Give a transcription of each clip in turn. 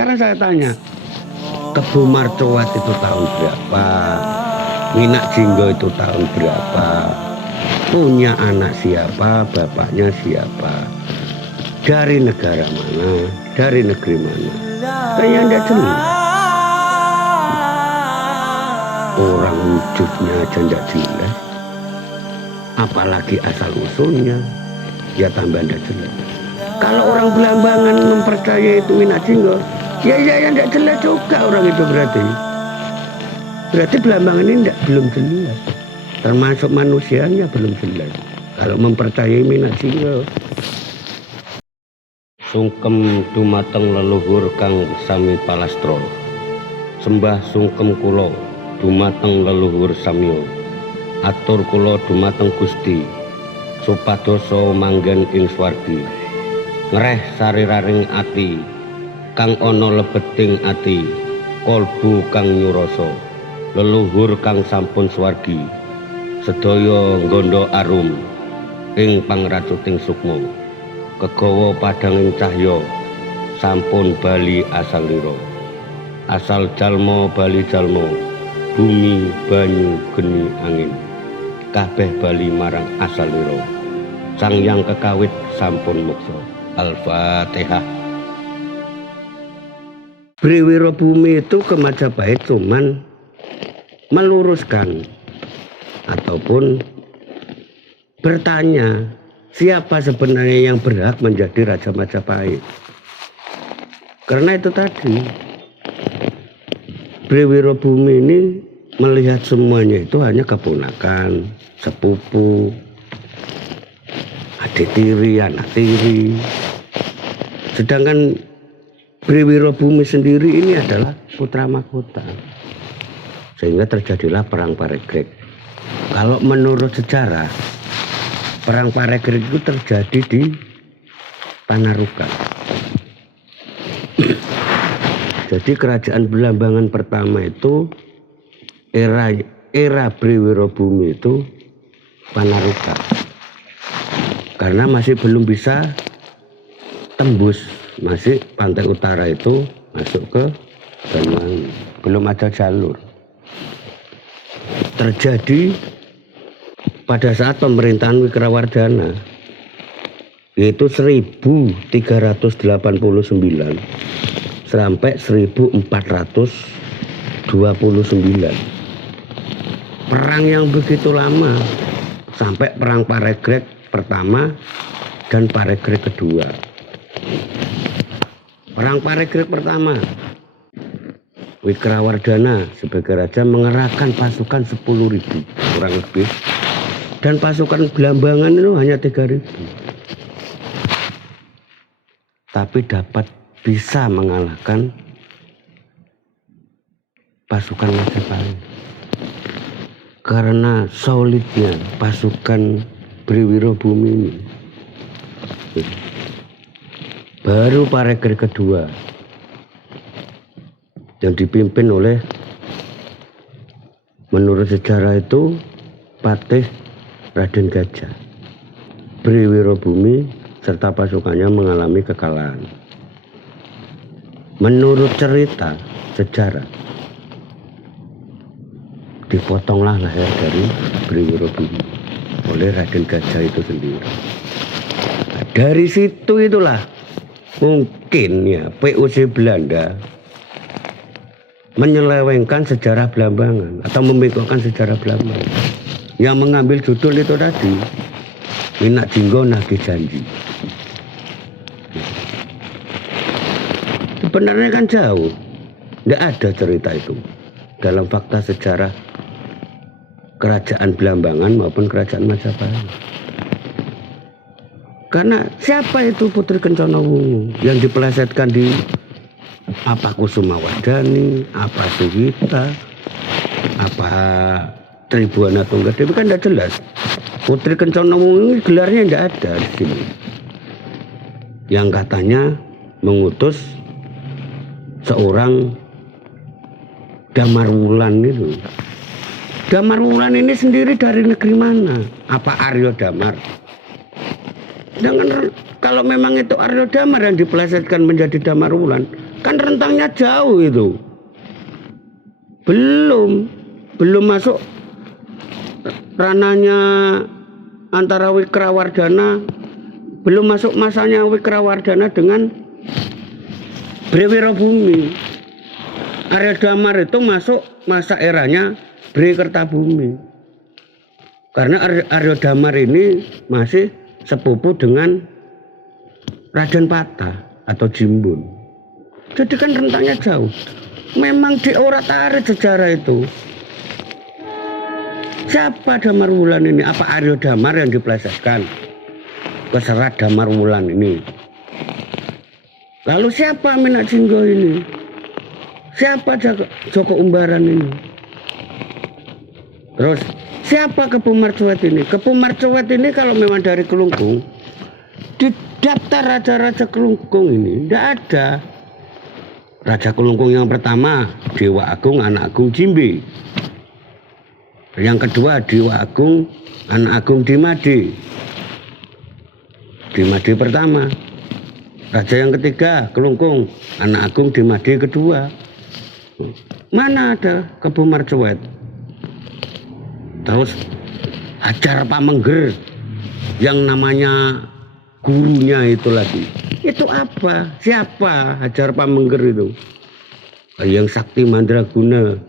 Sekarang saya tanya, Kebo Marcowat itu tahun berapa? Minak Jinggo itu tahun berapa? Punya anak siapa? Bapaknya siapa? Dari negara mana? Dari negeri mana? Kayaknya tidak jelas. Orang wujudnya aja tidak jelas, apalagi asal usulnya, ya tambah tidak jelas. Kalau orang Belambangan mempercayai itu Minak Jinggo, ya tidak jelas juga orang itu berarti. Berarti Belambangan ini belum jelas, termasuk manusianya belum jelas. Kalau mempercayai Minak Jinggo. Sungkem dumateng leluhur kang sami palastro, sembah sungkem kula dumateng leluhur samya, atur kula dumateng Gusti supadosa manggen ing swargi, ngreh sariraring ati kang ana lebeting ati, kolbu kang nyurasa, leluhur kang sampun swargi, sedaya nggondo arum ing pangracuting sukma, kegawa padhanging cahya sampun bali asalira, asal jalma bali jalma, bumi banyu geni angin kabeh bali marang asalira, sang yang kekawit sampun muksa. Al-Fatihah. Briwira Bumi itu ke Majapahit cuman meluruskan ataupun bertanya siapa sebenarnya yang berhak menjadi Raja Majapahit. Karena itu tadi Briwira Bumi ini melihat semuanya itu hanya keponakan, sepupu, adik tiri, anak tiri. Sedangkan Briwira Bumi sendiri ini adalah putra mahkota. Sehingga terjadilah perang Paregreg. Kalau menurut sejarah, perang Paregreg itu terjadi di Panarukan. Jadi kerajaan Belambangan pertama itu era Briwira Bumi itu Panarukan. Karena masih belum bisa tembus, masih pantai utara itu masuk ke Banyuwangi, belum ada jalur. Terjadi pada saat pemerintahan Wikrawardhana, yaitu 1389 sampai 1429. Perang yang begitu lama sampai perang Paregreg pertama dan Paregreg kedua. Perang Paregreg pertama, Wikrawardhana sebagai raja mengerahkan pasukan 10.000 kurang lebih, dan pasukan Belambangan itu hanya 3.000, tapi dapat bisa mengalahkan pasukan Majapahit karena solidnya pasukan Briwira Bumi ini. Baru Paregreg kedua yang dipimpin oleh, menurut sejarah itu, Patih Raden Gajah. Briwira Bumi serta pasukannya mengalami kekalahan. Menurut cerita sejarah, dipotonglah leher dari Briwira Bumi oleh Raden Gajah itu sendiri. Nah, dari situ itulah mungkin ya POC Belanda menyelewengkan sejarah Belambangan atau membengkokkan sejarah Belambangan yang mengambil judul itu tadi, Minak Jinggo Nagih Janji. Sebenarnya kan jauh, tidak ada cerita itu dalam fakta sejarah kerajaan Belambangan maupun kerajaan Majapahit. Karena siapa itu Putri Kencana Wungu yang dipelesetkan di apa Kusumawardhani, apa Suwita, apa Tribuana Tunggadewi, kan tidak jelas. Putri Kencana Wungu ini gelarnya tidak ada di sini. Yang katanya mengutus seorang Damar Wulan itu. Damar Wulan ini sendiri dari negeri mana? Apa Aryo Damar? Dengan kalau memang itu Aryo Damar yang dipelesetkan menjadi Damar Wulan, Kan rentangnya jauh itu. Belum masuk ranahnya antara Wikrawardhana, belum masuk masanya Wikrawardhana dengan Bre Wirabumi. Arya Damar itu masuk masa eranya Bre Kertabumi. Karena Arya Damar ini masih sepupu dengan Raden Patah atau Jimbun. Jadi kan rentangnya jauh. Memang diorat-arit sejarah itu. Siapa Damar Wulan ini? Apa Arya Damar yang diplesetkan ke Serat Damar Wulan ini? Lalu siapa Minak Jinggo ini? Siapa Joko Umbaran ini? Terus siapa Kepu Marcuet ini? Kepu Marcuet ini kalau memang dari Kelungkung, di daftar raja-raja Kelungkung ini tidak ada. Raja Kelungkung yang pertama Dewa Agung Anak Agung Jimbe. Yang kedua Dewa Agung Anak Agung Dimade. Dimade pertama. Raja yang ketiga Kelungkung Anak Agung Dimade kedua. Mana ada Kepu Marcuet? Terus Hajar Pamengger yang namanya gurunya itu lagi. Itu apa? Siapa Hajar Pamengger itu? Yang Sakti Mandraguna.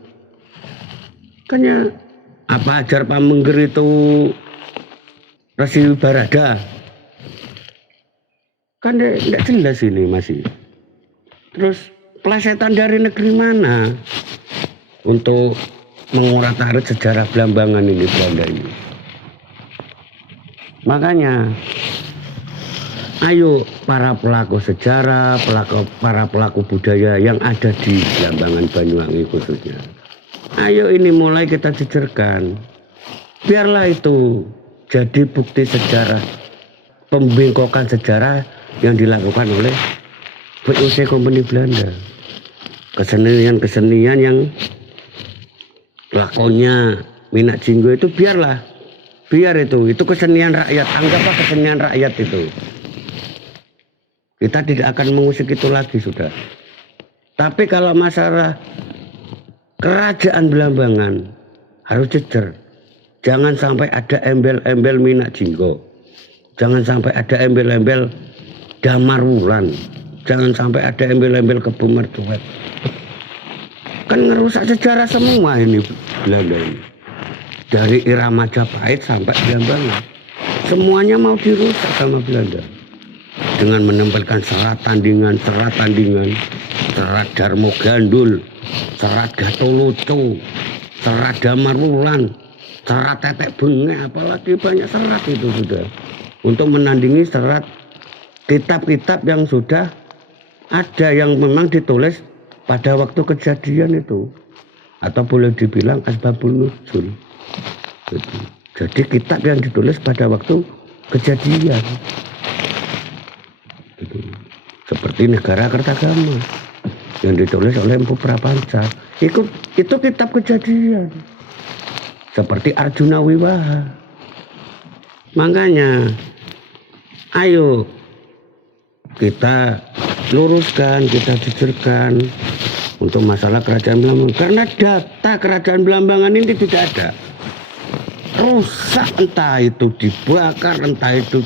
Makanya apa Hajar Pamengger itu Resi Barada? Kan tidak jelas ini masih. Terus plesetan dari negeri mana untuk mengorat-arit sejarah Blambangan ini, Belanda ini? Makanya ayo para pelaku sejarah, para pelaku budaya yang ada di Blambangan Banyuwangi khususnya, ayo ini mulai kita jejerkan. Biarlah itu jadi bukti sejarah, pembengkokan sejarah yang dilakukan oleh VOC Company Belanda. Kesenian-kesenian yang lakonnya Minak Jinggo itu biar itu kesenian rakyat, anggaplah kesenian rakyat itu. Kita tidak akan mengusik itu lagi sudah. Tapi kalau masalah kerajaan Blambangan harus jejer. Jangan sampai ada embel-embel Minak Jinggo. Jangan sampai ada embel-embel Damar Wulan. Jangan sampai ada embel-embel Kepu Marcuet. Kan ngerusak sejarah semua ini Belanda ini. Dari era Majapahit sampai Blambangan. Semuanya mau dirusak sama Belanda. Dengan menempelkan serat tandingan, serat Darmo Gandul, serat Gatoloco, serat Damar Wulan, serat Tetek Benge, apalagi banyak serat itu sudah. Untuk menandingi serat kitab-kitab yang sudah ada yang memang ditulis pada waktu kejadian itu, atau boleh dibilang asbabun nuzul. Jadi kitab yang ditulis pada waktu kejadian. Seperti Negara Kertagama yang ditulis oleh Empu Prapanca. Itu kitab kejadian. Seperti Arjuna Wiwaha. Makanya ayo kita luruskan, kita jejerkan untuk masalah kerajaan Blambangan. Karena data kerajaan Blambangan ini tidak ada. Rusak, entah itu dibakar, entah itu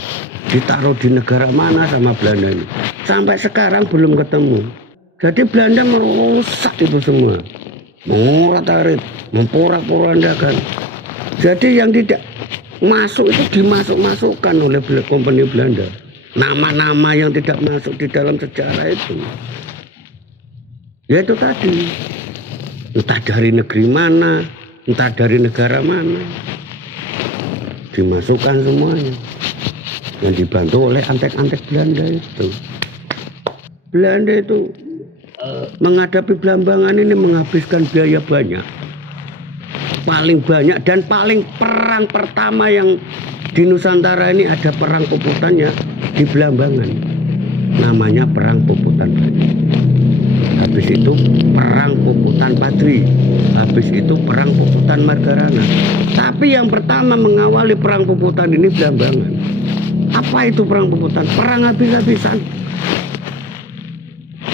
ditaruh di negara mana sama Belanda ini. Sampai sekarang belum ketemu. Jadi Belanda merusak itu semua. Mengorat-arit, memporak-porandakan. Jadi yang tidak masuk itu dimasuk-masukkan oleh Company Belanda. Nama-nama yang tidak masuk di dalam sejarah itu. Ya itu tadi. Entah dari negeri mana, entah dari negara mana. Dimasukkan semuanya. Yang dibantu oleh antek-antek Belanda itu. Belanda itu menghadapi Blambangan ini menghabiskan biaya banyak. Paling banyak dan paling perang pertama yang di Nusantara ini ada perang puputannya di Blambangan. Namanya Perang Puputan Banyu. Habis itu Perang Puputan Padri. Habis itu Perang Puputan Margarana. Tapi yang pertama mengawali Perang Puputan ini Blambangan. Apa itu Perang Puputan? Perang habis-habisan.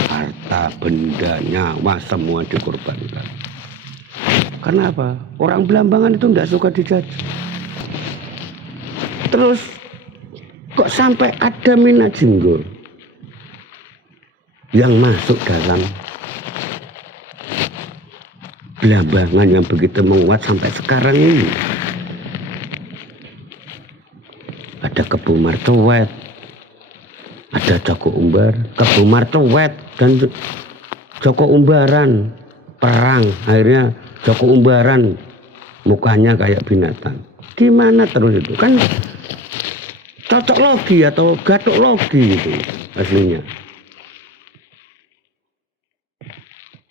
Harta benda, nyawa semua dikorbankan. Kenapa? Orang Belambangan itu tidak suka dijajah. Terus kok sampai ada Mina Jinggo yang masuk dalam Belambangan yang begitu menguat sampai sekarang ini. Ada Kebu Martowet, ada Joko Umbar, Kebu Martowet dan Joko Umbaran perang, akhirnya Joko Umbaran mukanya kayak binatang. Gimana terus itu? Kan cocok logi atau gatuk logi itu aslinya.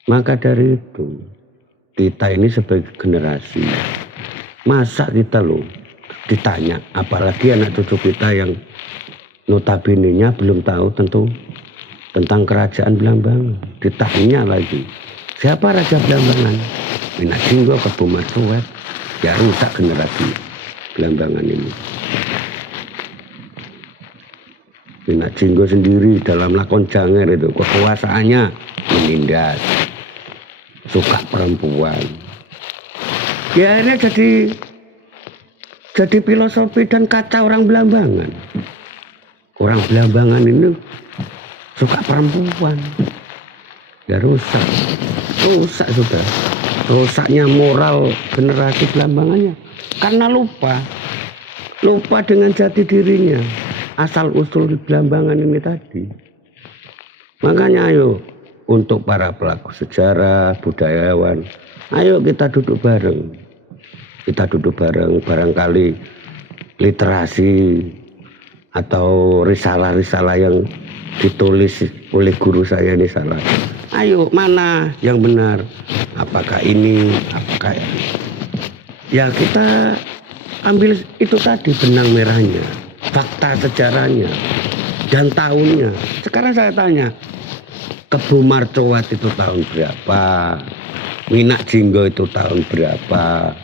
Maka dari itu kita ini sebagai generasi, masa kita loh ditanya, apalagi anak cucu kita yang notabene-nya belum tahu tentang kerajaan Belambangan, ditanya lagi siapa Raja Belambangan? Mina Jinggo, Kebu Martowet. Ya rusak generasi Belambangan ini. Mina Jinggo sendiri dalam lakon Janger itu kekuasaannya menindas, suka perempuan. Ya akhirnya jadi filosofi dan kaca orang Belambangan. Orang Belambangan ini suka perempuan. Ya rusak sudah. Rusaknya moral generasi Belambangannya karena lupa dengan jati dirinya, asal usul Belambangan ini tadi. Makanya ayo untuk para pelaku sejarah, budayawan, ayo kita duduk bareng. Barangkali literasi atau risalah-risalah yang ditulis oleh guru saya ini salah. Ayo mana yang benar? Apakah ini? Apakah ini? Ya kita ambil itu tadi benang merahnya, fakta sejarahnya dan tahunnya. Sekarang saya tanya, Kebu Martowet itu tahun berapa? Mina Jinggo itu tahun berapa?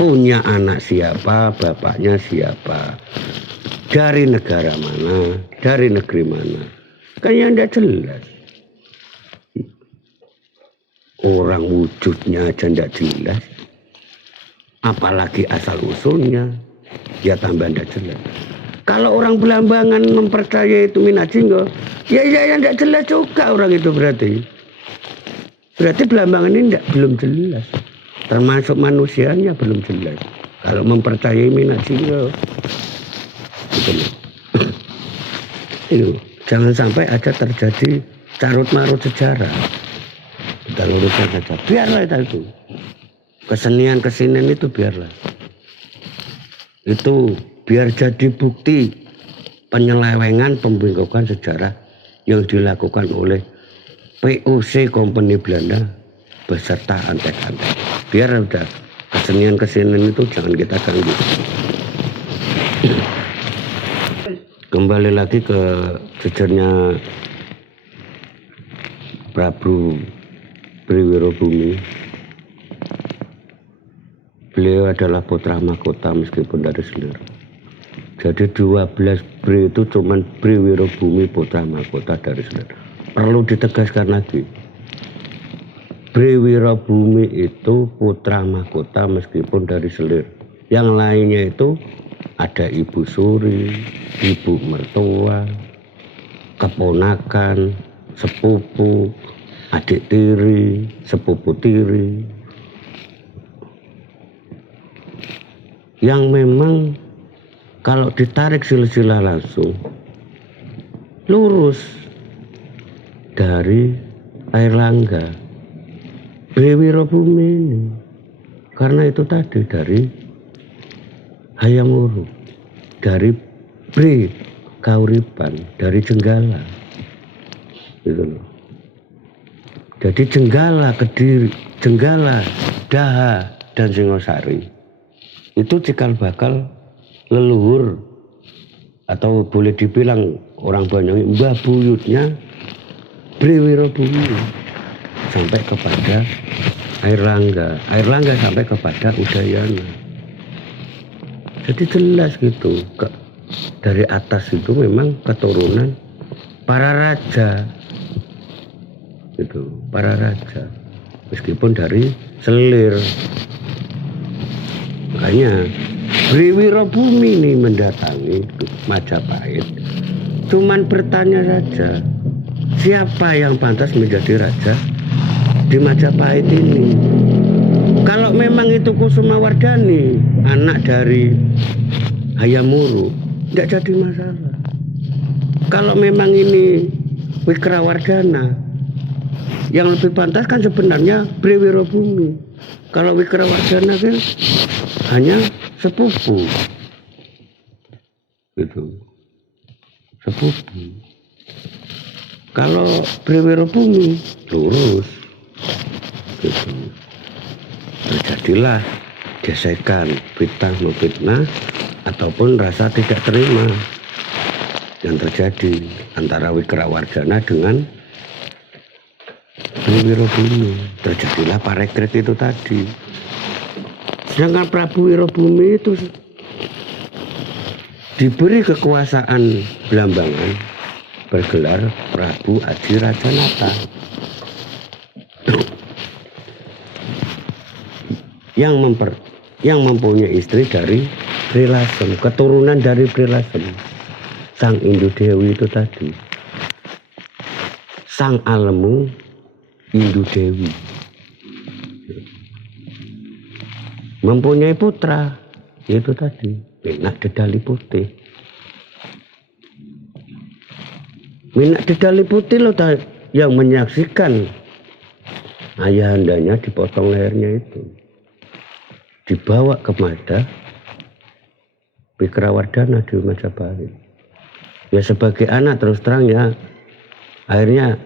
Punya anak siapa? Bapaknya siapa? Dari negara mana? Dari negeri mana? Kayaknya tidak jelas. Orang wujudnya aja tidak jelas, apalagi asal usulnya, ya tambah tidak jelas. Kalau orang Belambangan mempercayai itu Mina Jinggo, ya tidak jelas juga orang itu berarti Belambangan ini belum jelas, termasuk manusianya belum jelas. Kalau mempercayai Mina Jinggo, itu jangan sampai ada terjadi carut marut sejarah. Kita luruskan saja, biarlah itu kesenian itu biarlah, itu biar jadi bukti penyelewengan pembengkokan sejarah yang dilakukan oleh POC Company Belanda beserta antek-antek. Biar udah kesenian itu jangan kita ganggu. Kembali lagi ke sejarahnya Prabu Briwirobumi. Beliau adalah putra mahkota meskipun dari Selir. Jadi 12 Bri itu cuman Briwirobumi putra mahkota dari Selir. Perlu ditegaskan lagi, Briwirobumi itu putra mahkota meskipun dari Selir. Yang lainnya itu ada Ibu Suri, Ibu Mertua, keponakan, sepupu, adik tiri, sepupu tiri, yang memang kalau ditarik silsilah langsung lurus dari Airlangga Briwirobumi ini, karena itu tadi dari Hayam Wuruk, dari Bri Kauripan, dari Jenggala gitu loh. Jadi Jenggala, Kediri, Jenggala, Daha, dan Singosari itu cikal bakal leluhur, atau boleh dibilang orang Banyuwangi mbah buyutnya Briwirobumi sampai kepada Airlangga sampai kepada Udayana. Jadi jelas gitu, dari atas itu memang keturunan para raja. itu para raja, meskipun dari selir. Makanya Bri Wirobumi ini mendatangi Majapahit cuman bertanya saja, siapa yang pantas menjadi raja di Majapahit ini. Kalau memang itu Kusumawardhani, anak dari Hayam Wuruk, tidak jadi masalah. Kalau memang ini Wikrawardhana, yang lebih pantas kan sebenarnya Bri Wirobumi. Kalau Wikrawardhana kan hanya sepupu, gitu, sepupu. Kalau Bri Wirobumi lurus, gitu. Terjadilah gesekan, fitnah ataupun rasa tidak terima yang terjadi antara Wikrawardhana dengan Bri Wirobumi. Terjadilah parekrut itu tadi. Sedangkan Prabu Wirobumi itu diberi kekuasaan Blambangan, bergelar Prabu Adi Rajanata, yang mempunyai istri dari Bri Lasem, keturunan dari Bri Lasem, sang Indu Dewi itu tadi, sang Alemu Indu Dewi, mempunyai putra itu tadi Minak Dedali Putih. Minak Dedali Putih loh yang menyaksikan ayahandanya dipotong lehernya itu, dibawa ke Mada Wikrawardhana di Majapahit. Ya sebagai anak terus terang ya, akhirnya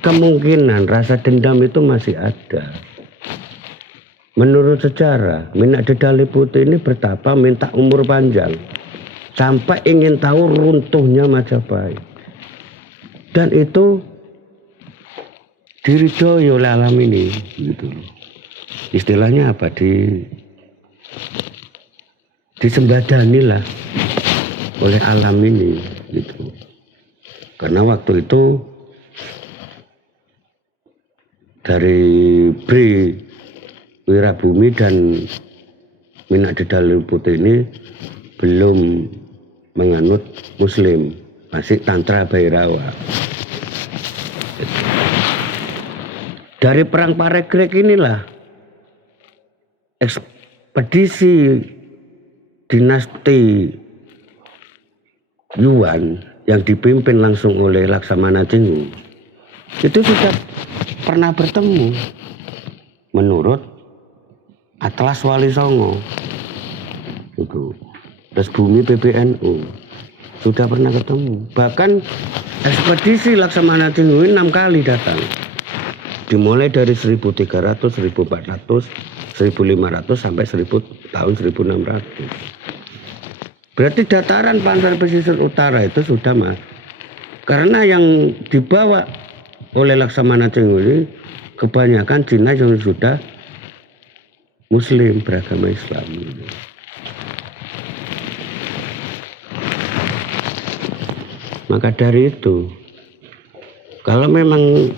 kemungkinan rasa dendam itu masih ada. Menurut sejarah, Minak Dedali Putih ini bertapa minta umur panjang sampai ingin tahu runtuhnya Majapahit, dan itu diridhoi oleh alam ini, gitu. Istilahnya apa, disembadani lah oleh alam ini, gitu. Karena waktu itu dari Bri Wirabumi dan Minak Dedali Putih ini belum menganut Muslim, masih Tantra Bhairawa. Dari perang Parekrut inilah ekspedisi dinasti Yuan yang dipimpin langsung oleh Laksamana Cinggu itu sudah pernah bertemu menurut Atlas Wali Songo itu, terus bumi PBNU sudah pernah ketemu. Bahkan ekspedisi Laksamana Cinggu 6 kali datang, dimulai dari 1300, 1400, 1500 sampai tahun 1600. Berarti dataran pantai pesisir utara itu sudah mas, karena yang dibawa oleh Laksamana Cinggu ini kebanyakan Cina yang sudah Muslim, beragama Islam. Maka dari itu, kalau memang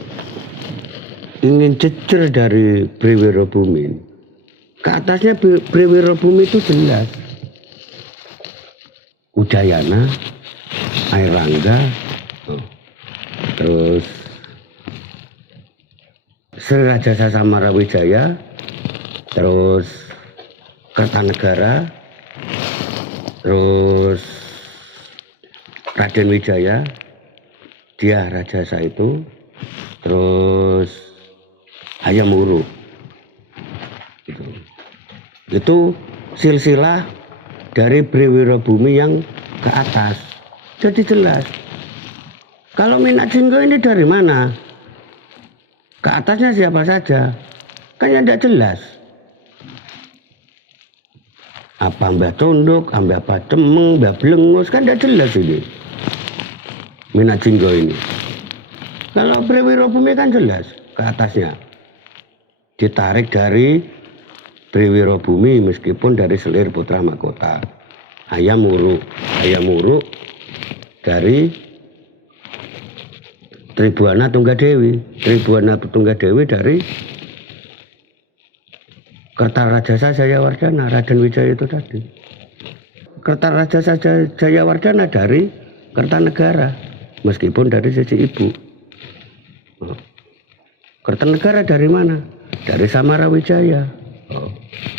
ingin jejer dari Bri Wirobumi, ke atasnya Bri Wirobumi itu jelas Udayana, Airlangga, terus Sri Rajasa Samarawijaya, terus Kertanegara, terus Raden Wijaya, dia Rajasa itu, terus Hayam Wuruk. Itu silsilah dari Bri Wirobumi yang ke atas. Jadi jelas. Kalau Minak Jinggo ini dari mana? Ke atasnya siapa saja? Kan ya tidak jelas. Apa Mbah Tondok, Mbah Pademeng, Mbah Blengus, kan tidak jelas ini. Minak Jinggo ini. Kalau Bri Wirobumi kan jelas ke atasnya. Ditarik dari Bri Wirobumi meskipun dari selir putra mahkota. Hayam Wuruk dari Tribuana Tunggadewi. Tribuana Tunggadewi dari Kertarajasa Jayawardana, Raden Wijaya itu tadi. Kertarajasa Jayawardana dari Kertanegara, meskipun dari sisi ibu. Kertanegara dari mana? Dari Samarawijaya.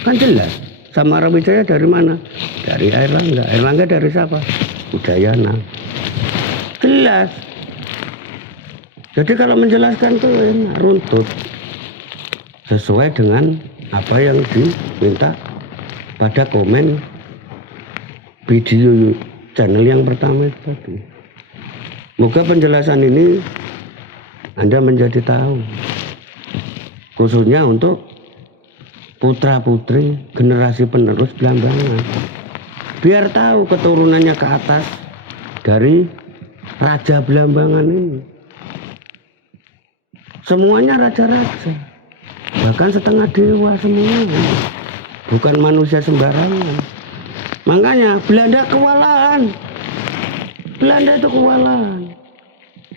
Kan jelas. Samarawijaya dari mana? Dari Airlangga. Airlangga dari siapa? Udayana. Jelas. Jadi kalau menjelaskan itu runtut. Sesuai dengan apa yang diminta pada komen video channel yang pertama itu tadi. Moga penjelasan ini Anda menjadi tahu, khususnya untuk putra-putri generasi penerus Blambangan, biar tahu keturunannya ke atas dari Raja Blambangan ini. Semuanya raja-raja, bahkan setengah dewa semua, bukan manusia sembarangan. Makanya Belanda kewalahan. Belanda itu kewalahan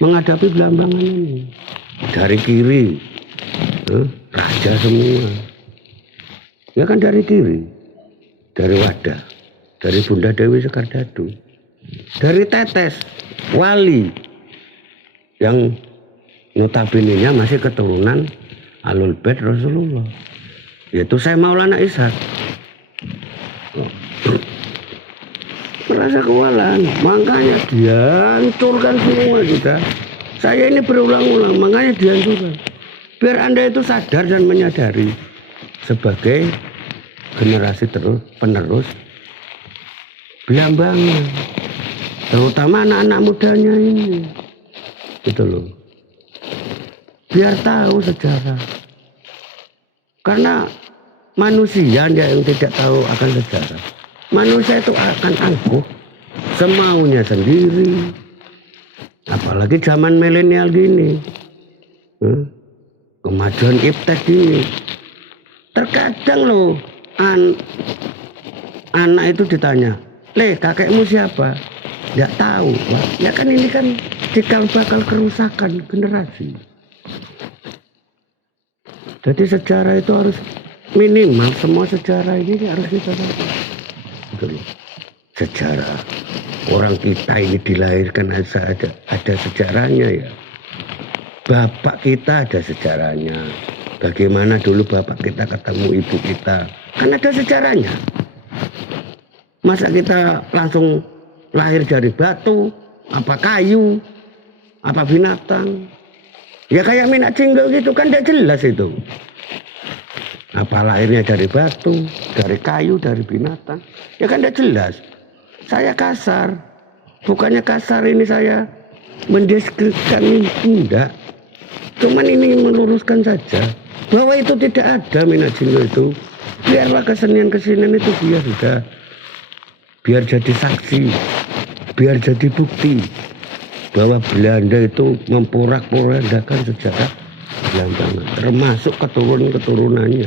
menghadapi Blambangan ini. Dari kiri raja semua. Ya kan dari kiri, dari Wadah, dari Bunda Dewi Sekardadu, dari Tetes wali yang notabene-nya masih keturunan Alul Bait Rasulullah, yaitu saya Maulana Ishak. Merasa kewalahan, makanya dihancurkan semua kita. Saya ini berulang-ulang, makanya dihancurkan. Biar Anda itu sadar dan menyadari sebagai generasi penerus Blambangan, terutama anak-anak mudanya ini, gitu loh. Biar tahu sejarah. Karena manusia yang tidak tahu akan sejarah, manusia itu akan angkuh semaunya sendiri. Apalagi zaman milenial gini, kemajuan iptek gini. Terkadang loh anak itu ditanya, "Le, kakekmu siapa?" Nggak tahu. Wah, ya kan ini kan cikal bakal kerusakan generasi. Jadi sejarah itu harus minimal, semua sejarah ini harus kita tahu. Sejarah orang kita ini dilahirkan ada sejarahnya ya. Bapak kita ada sejarahnya. Bagaimana dulu bapak kita ketemu ibu kita, kan ada sejarahnya. Masa kita langsung lahir dari batu, apa kayu, apa binatang? Ya kayak Minak Cinggel gitu kan tidak jelas itu. Apa lahirnya dari batu, dari kayu, dari binatang? Ya kan tidak jelas. Saya kasar, bukannya kasar ini saya mendeskripsikan ini, tidak. Cuman ini meluruskan saja bahwa itu tidak ada Minak Cinggel itu. Biarlah kesenian-kesenian itu dia sudah, biar jadi saksi, biar jadi bukti bahwa Belanda itu memporak-porandakan sejarah Blambangan, termasuk keturunan-keturunannya.